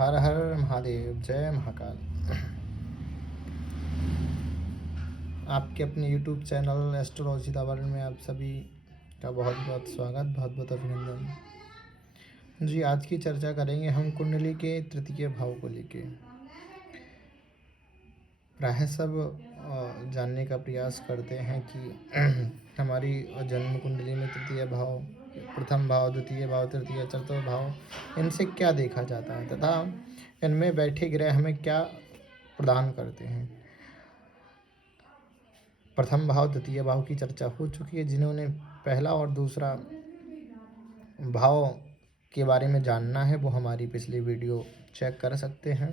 हर हर महादेव, जय महाकाल। आपके अपने YouTube channel astrology the world में आप सभी का बहुत बहुत स्वागत, बहुत बहुत अभिनंदन। जी, आज की चर्चा करेंगे हम कुंडली के तृतीय भाव को लेके। प्राय सब जानने का प्रयास करते हैं कि हमारी जन्म कुंडली में तृतीय भाव, प्रथम भाव, द्वितीय भाव, तृतीय, चतुर्थ भाव, इनसे क्या देखा जाता है तथा इनमें बैठे ग्रह हमें क्या प्रदान करते हैं। प्रथम भाव, द्वितीय भाव की चर्चा हो चुकी है। जिन्होंने पहला और दूसरा भाव के बारे में जानना है वो हमारी पिछली वीडियो चेक कर सकते हैं,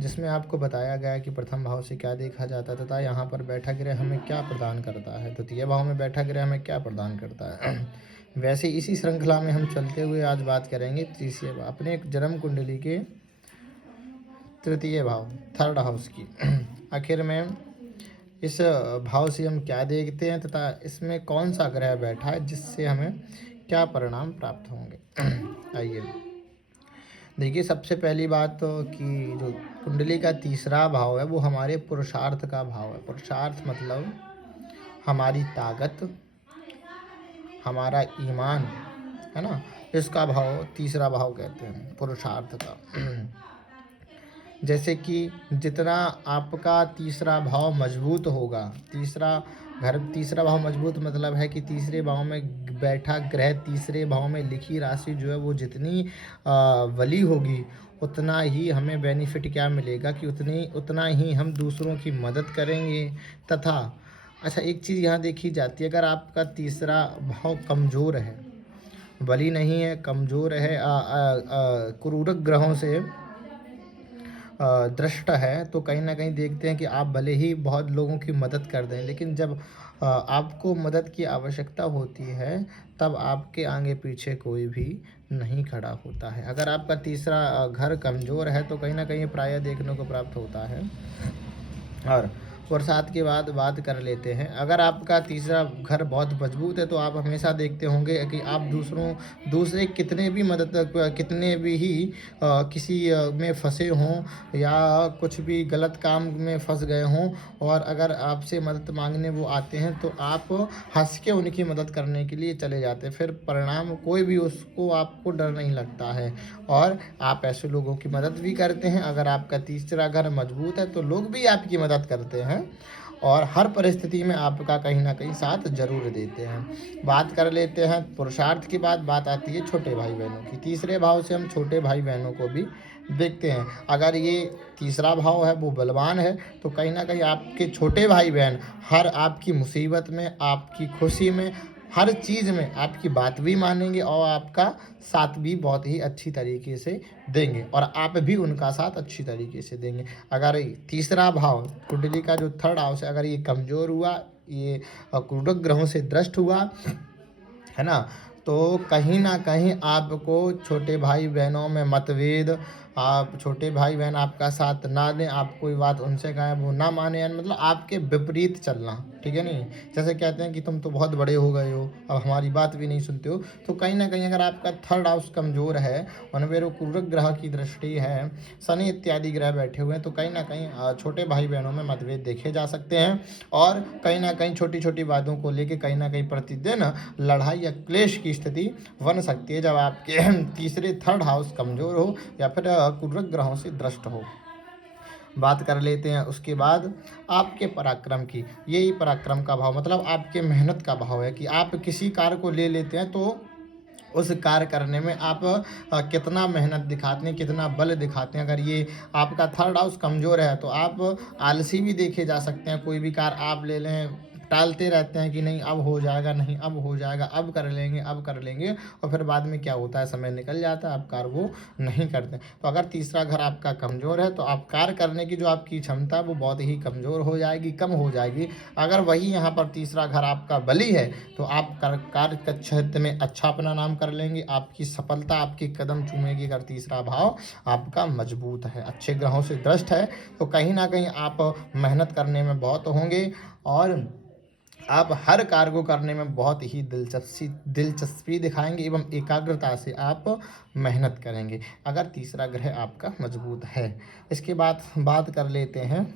जिसमें आपको बताया गया है कि प्रथम भाव से क्या देखा जाता है तथा यहाँ पर बैठा ग्रह हमें क्या प्रदान करता है, द्वितीय भाव में बैठा ग्रह हमें क्या प्रदान करता है। वैसे इसी श्रृंखला में हम चलते हुए आज बात करेंगे तृतीय भाव, अपने जन्म कुंडली के तृतीय भाव, थर्ड हाउस की। आखिर में इस भाव से हम क्या देखते हैं तथा इसमें कौन सा ग्रह बैठा है जिससे हमें क्या परिणाम प्राप्त होंगे। आइए देखिए, सबसे पहली बात तो कि जो कुंडली का तीसरा भाव है वो हमारे पुरुषार्थ का भाव है। पुरुषार्थ मतलब हमारी ताकत, हमारा ईमान, है ना, इसका भाव तीसरा भाव कहते हैं, पुरुषार्थ का। जैसे कि जितना आपका तीसरा भाव मजबूत होगा, तीसरा भाव मजबूत मतलब है कि तीसरे भाव में बैठा ग्रह, तीसरे भाव में लिखी राशि जो है वो जितनी बली होगी उतना ही हमें बेनिफिट क्या मिलेगा कि उतना ही हम दूसरों की मदद करेंगे। तथा अच्छा, एक चीज़ यहाँ देखी जाती है, अगर आपका तीसरा भाव कमज़ोर है, बली नहीं है, कमज़ोर है, क्रूरक ग्रहों से दृष्ट है, तो कहीं ना कहीं देखते हैं कि आप भले ही बहुत लोगों की मदद कर दें, लेकिन जब आपको मदद की आवश्यकता होती है तब आपके आगे पीछे कोई भी नहीं खड़ा होता है। अगर आपका तीसरा घर कमज़ोर है तो कहीं ना कहीं प्रायः देखने को प्राप्त होता है। और बरसात के बाद बात कर लेते हैं, अगर आपका तीसरा घर बहुत मजबूत है तो आप हमेशा देखते होंगे कि आप दूसरे कितने भी ही किसी में फंसे हों या कुछ भी गलत काम में फंस गए हों, और अगर आपसे मदद मांगने वो आते हैं तो आप हंस के उनकी मदद करने के लिए चले जाते हैं। फिर परिणाम कोई भी, उसको आपको डर नहीं लगता है और आप ऐसे लोगों की मदद भी करते हैं। अगर आपका तीसरा घर मजबूत है तो लोग भी आपकी मदद करते हैं और हर परिस्थिति में आपका कहीं ना कहीं साथ जरूर देते हैं। बात कर लेते हैं पुरुषार्थ की। बात आती है छोटे भाई बहनों की। तीसरे भाव से हम छोटे भाई बहनों को भी देखते हैं। अगर ये तीसरा भाव है वो बलवान है तो कहीं ना कहीं आपके छोटे भाई बहन हर आपकी मुसीबत में, आपकी खुशी में, हर चीज़ में आपकी बात भी मानेंगे और आपका साथ भी बहुत ही अच्छी तरीके से देंगे और आप भी उनका साथ अच्छी तरीके से देंगे। अगर तीसरा भाव कुंडली का जो थर्ड हाउस है, अगर ये कमज़ोर हुआ, ये क्रूरक ग्रहों से दृष्ट हुआ, है ना, तो कहीं ना कहीं आपको छोटे भाई बहनों में मतभेद, आप छोटे भाई बहन आपका साथ ना दें, आप कोई बात उनसे कहें वो ना माने, यानी मतलब आपके विपरीत चलना, ठीक है नहीं। जैसे कहते हैं कि तुम तो बहुत बड़े हो गए हो, अब हमारी बात भी नहीं सुनते हो, तो कहीं ना कहीं अगर आपका थर्ड हाउस कमज़ोर है, उनमें वो क्रूरक ग्रह की दृष्टि है, शनि इत्यादि ग्रह बैठे हुए हैं, तो कहीं ना कहीं छोटे भाई बहनों में मतभेद देखे जा सकते हैं और कहीं ना कहीं छोटी छोटी बातों को लेकर कहीं ना कहीं प्रतिदिन लड़ाई या क्लेश की स्थिति बन सकती है जब आपके तीसरे थर्ड हाउस कमज़ोर हो या फिर क्रूरक ग्रहों से दृष्ट हो। बात कर लेते हैं उसके बाद आपके पराक्रम की। यही पराक्रम का भाव मतलब आपके मेहनत का भाव है कि आप किसी कार्य को ले लेते हैं तो उस कार्य करने में आप कितना मेहनत दिखाते हैं, कितना बल दिखाते हैं। अगर ये आपका थर्ड हाउस कमज़ोर है तो आप आलसी भी देखे जा सकते हैं। कोई भी कार्य आप ले लें, टालते रहते हैं कि नहीं अब हो जाएगा, नहीं अब हो जाएगा, अब कर लेंगे, अब कर लेंगे, और फिर बाद में क्या होता है, समय निकल जाता है, आप कार्य वो नहीं करते। तो अगर तीसरा घर आपका कमज़ोर है तो आप कार्य करने की जो आपकी क्षमता है वो बहुत ही कमज़ोर हो जाएगी, कम हो जाएगी। अगर वही यहाँ पर तीसरा घर आपका बली है तो आप कार्य के क्षेत्र में अच्छा अपना नाम कर लेंगे, आपकी सफलता आपके कदम चूमेगी। अगर तीसरा भाव आपका मजबूत है, अच्छे ग्रहों से दृष्ट है, तो कहीं ना कहीं आप मेहनत करने में बहुत होंगे और आप हर कार्य को करने में बहुत ही दिलचस्पी दिखाएँगे एवं एकाग्रता से आप मेहनत करेंगे, अगर तीसरा ग्रह आपका मजबूत है। इसके बाद बात कर लेते हैं,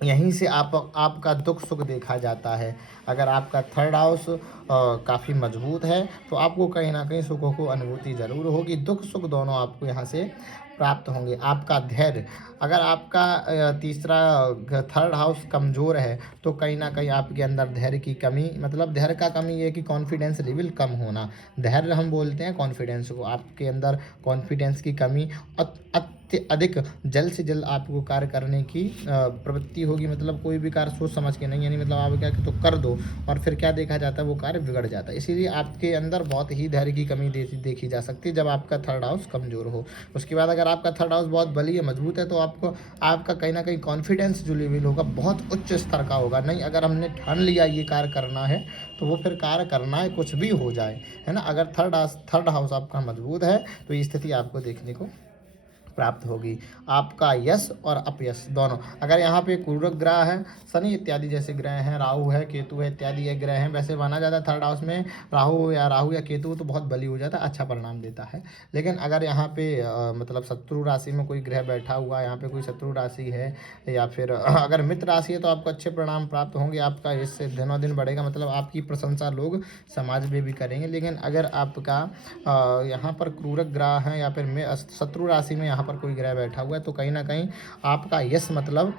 यहीं से आपका दुख-सुख देखा जाता है। अगर आपका थर्ड हाउस काफ़ी मजबूत है, तो आपको कहीं न कहीं सुखों को अनुभूति ज़रूर होगी। दुख-सुख दोनों आपको यहाँ से प्राप्त होंगे। आपका धैर्य, अगर आपका तीसरा थर्ड हाउस कमज़ोर है, तो कहीं न कहीं आपके अंदर धैर्य की कमी, मतलब धैर्य का कमी ये है कि कॉन्फिडेंस लेवल कम होना। धैर्य हम बोलते हैं कॉन्फिडेंस को। आपके अंदर कॉन्फिडेंस की कमी, अधिक जल्द से जल्द आपको कार्य करने की प्रवृत्ति होगी, मतलब कोई भी कार्य सोच समझ के नहीं, यानी मतलब आप क्या तो कर दो और फिर क्या देखा जाता है, वो कार्य बिगड़ जाता है। इसीलिए आपके अंदर बहुत ही धैर्य की कमी देखी जा सकती है जब आपका थर्ड हाउस कमज़ोर हो। उसके बाद अगर आपका थर्ड हाउस बहुत बलिए मजबूत है, तो आपका कहीं ना कहीं कॉन्फिडेंस जो लेवल होगा बहुत उच्च स्तर का होगा। नहीं, अगर हमने ठान लिया ये कार्य करना है, तो वो फिर कार्य करना है, कुछ भी हो जाए, है ना। अगर थर्ड हाउस आपका मजबूत है, तो ये स्थिति आपको देखने को प्राप्त होगी। आपका यश और अपयश दोनों, अगर यहाँ पे पूरक ग्रह है, शनि इत्यादि जैसे ग्रह हैं, राहु है, केतु है, इत्यादि ये ग्रह हैं, वैसे माना जाता है थर्ड हाउस में राहु या केतु तो बहुत बली हो जाता है, अच्छा परिणाम देता है। लेकिन अगर यहाँ पे मतलब शत्रु राशि में कोई ग्रह बैठा हुआ है, यहाँ पे कोई शत्रु राशि है, या फिर अगर मित्र राशि है, तो आपको अच्छे परिणाम प्राप्त होंगे। आपका इससे दिनों दिन बढ़ेगा, मतलब आपकी प्रशंसा लोग समाज में भी करेंगे। लेकिन अगर आपका यहाँ पर क्रूरक ग्रह है, या फिर शत्रु राशि में यहाँ पर कोई ग्रह बैठा हुआ है, तो कहीं ना कहीं आपका यश, मतलब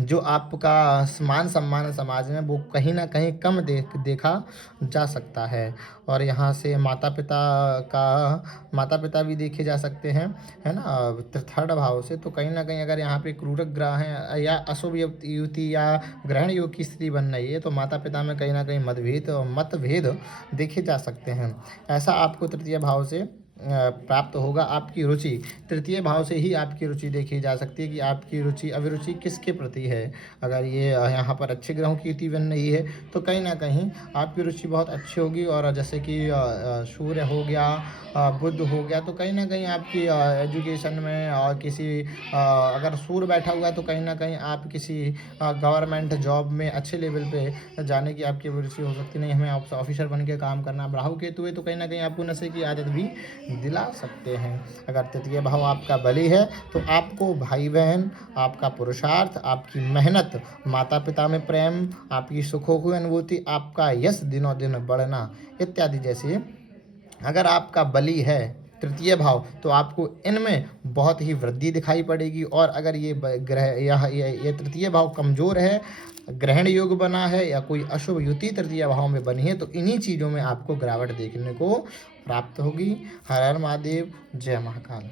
जो आपका मान सम्मान समाज में, वो कहीं ना कहीं कम देखा जा सकता है। और यहाँ से माता पिता भी देखे जा सकते हैं, है ना, थर्ड भाव से। तो कहीं ना कहीं अगर यहाँ पे क्रूरक ग्रह है या अशुभ युति या ग्रहण योग की स्थिति बन रही है, तो माता पिता में कहीं ना कहीं मतभेद देखे जा सकते हैं। ऐसा आपको तृतीय भाव से प्राप्त होगा। आपकी रुचि, तृतीय भाव से ही आपकी रुचि देखी जा सकती है कि आपकी रुचि अभिरुचि किसके प्रति है। अगर ये यहाँ पर अच्छे ग्रहों की युति बन रही है, तो कहीं ना कहीं आपकी रुचि बहुत अच्छी होगी। और जैसे कि सूर्य हो गया, बुध हो गया, तो कहीं ना कहीं आपकी एजुकेशन में और अगर सूर्य बैठा हुआ है, तो कहीं ना कहीं आप किसी गवर्नमेंट जॉब में अच्छे लेवल पे जाने की आपकी रुचि हो सकती है। नहीं, हमें ऑफिसर बन के काम करना। राहु केतु है, तो कहीं ना कहीं आपको नशे की आदत भी दिला सकते हैं। अगर तृतीय भाव आपका बली है, तो आपको भाई बहन, आपका पुरुषार्थ, आपकी मेहनत, माता पिता में प्रेम, आपकी सुखों की अनुभूति, आपका यश दिनों दिन बढ़ना इत्यादि जैसे, अगर आपका बली है तृतीय भाव, तो आपको इनमें बहुत ही वृद्धि दिखाई पड़ेगी। और अगर ये ग्रह ये तृतीय भाव कमज़ोर है, ग्रहण योग बना है, या कोई अशुभ युति तृतीय भाव में बनी है, तो इन्हीं चीज़ों में आपको गिरावट देखने को प्राप्त होगी। हर हर महादेव, जय महाकाल।